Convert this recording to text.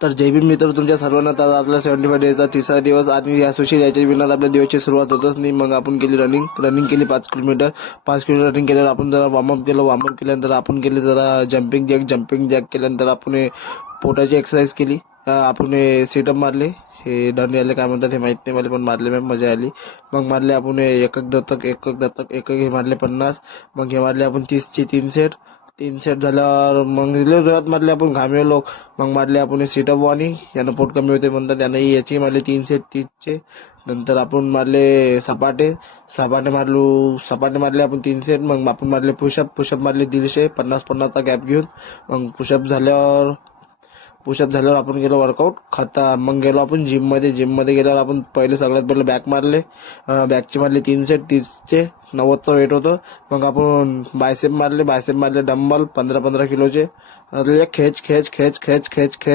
तर जय भीम मित्र, तुमच्या सर्वांना तर आपला 75 डेचा तिसरा दिवस आणि या सोशल याच्या विना आपल्या दिवसची सुरुवात होतच नाही. मग आपण केली रनिंग केली 5 किलोमीटर. 5 किलोमीटर रनिंग केल्यावर आपण जरा वॉर्मअप केलं. वॉर्मअप केल्यानंतर आपण केली जरा जम्पिंग जॅक केल्यानंतर आपण पोटाची एक्सरसाइज केली. आपण सिटअप मारले. हे डन यायला काय म्हणतात हे माहित नाही मला, पण मारले मॅम, मजा आली. मग मारले आपण एक हे मारले 50. मग हे मारले आपण 30चे 3 सेट झाल्यावर मग जोरात मारले आपण, घामेलो. मग मारले आपण सिटअप आणि यानं पोट कमी होते म्हणतात, त्यानं याची मारले 3 सेट 30चे. नंतर आपण मारले सपाटे मारले आपण 3 सेट. मग आपण मारले पुशअप मारले 150, 50चा गॅप घेऊन. मग पुशअप झाल्यावर आपण गेलो वर्कआउट खाता. मग गेलो आपण जिममध्ये गेल्यावर आपण सगळ्यात पहिले बॅक मारले. बॅकचे मारले 3 सेट 30चे, 90चं वेट होतं. मग आपण बायसेप मारले डंबल 15 किलोचे. खेच